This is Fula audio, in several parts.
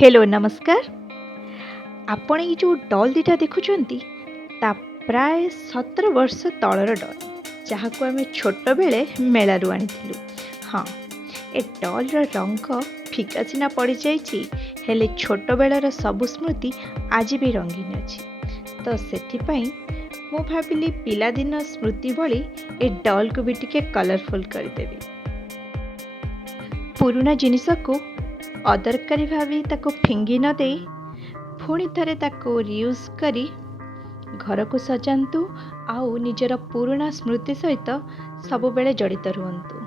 हेलो नमस्कार। आपण ये जो डॉल दिटा देखुचंती ता प्राय 17 वर्ष तलर डॉल जहाँ को आम छोट बेले मेलारू आनिथिलु। हाँ, ए डॉलर रंग फिका सिना पड़ जाइछि हेले छोट बेलर सब स्मृति आज भी रंगीन अछि। तो सेथिपाई मु भाबिली पिलादिन स्मृति भली ए डॉल को भी टिके कलरफुल करदेवी। पुराना जिनिस को अदरकारी भावी ताको फिंगी न देई पुणी थरे ताको रियूज करी घर को सजातु आउ निजर पुराना स्मृति सहित सब बेले जड़ित रुहतु।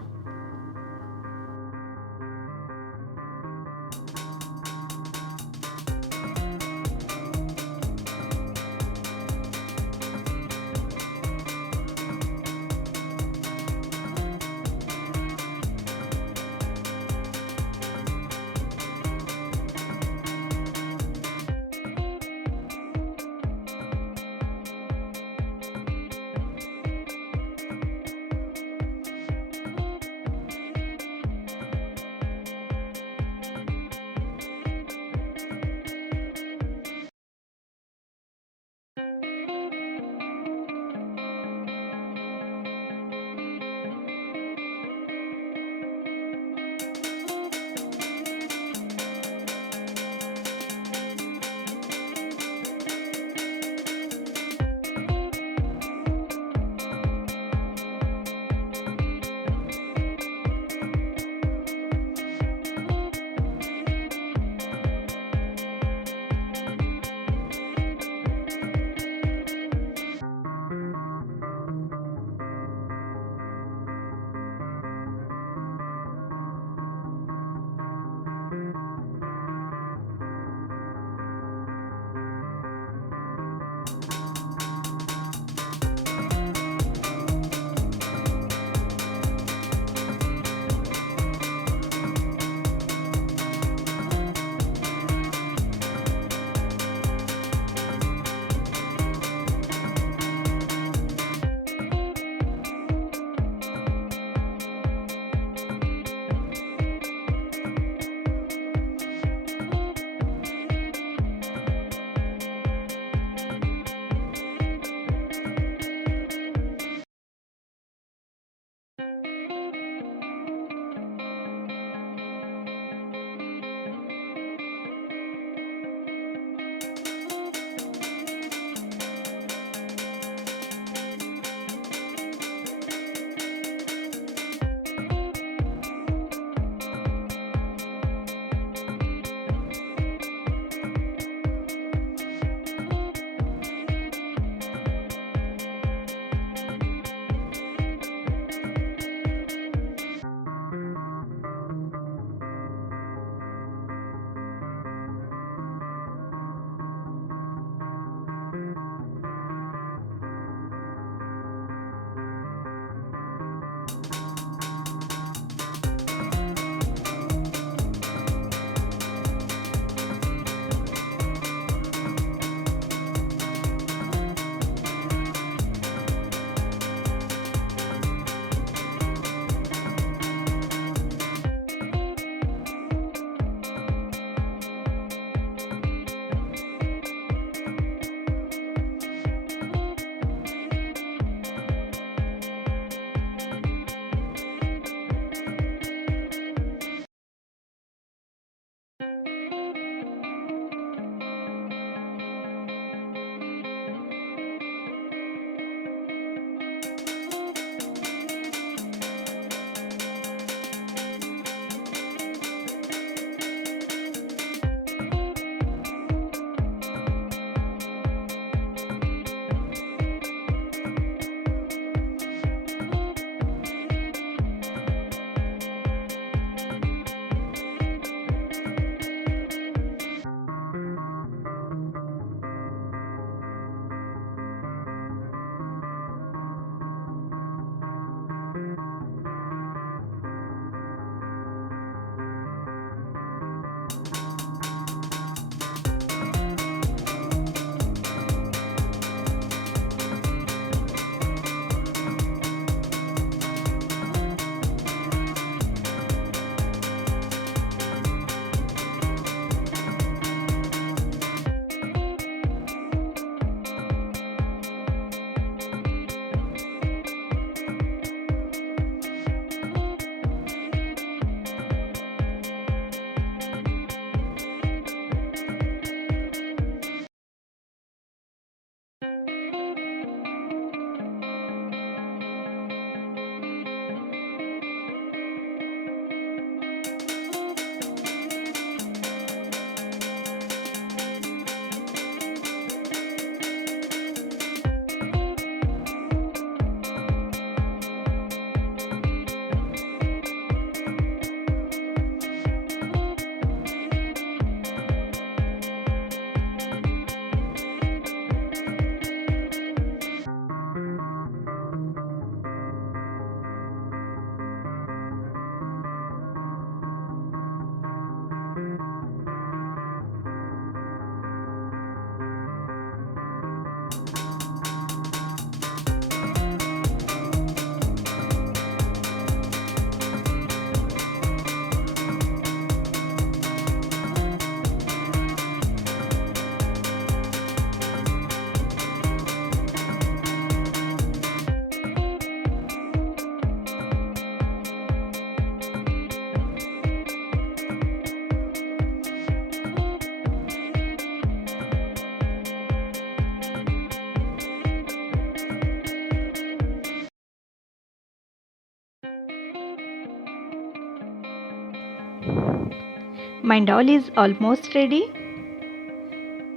My doll is almost ready.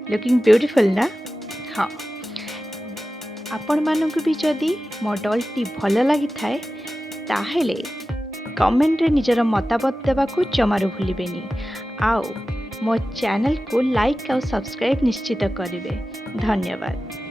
Looking beautiful ना? हाँ, आपण मानक भी जदि मो डॉलटी भल लगी थाए ताहेले कमेंट रे निजर मतामत देवा को जमारू भूलिबेनी। आओ मो चैनल को लाइक और सब्सक्राइब निश्चित करिवे। धन्यवाद।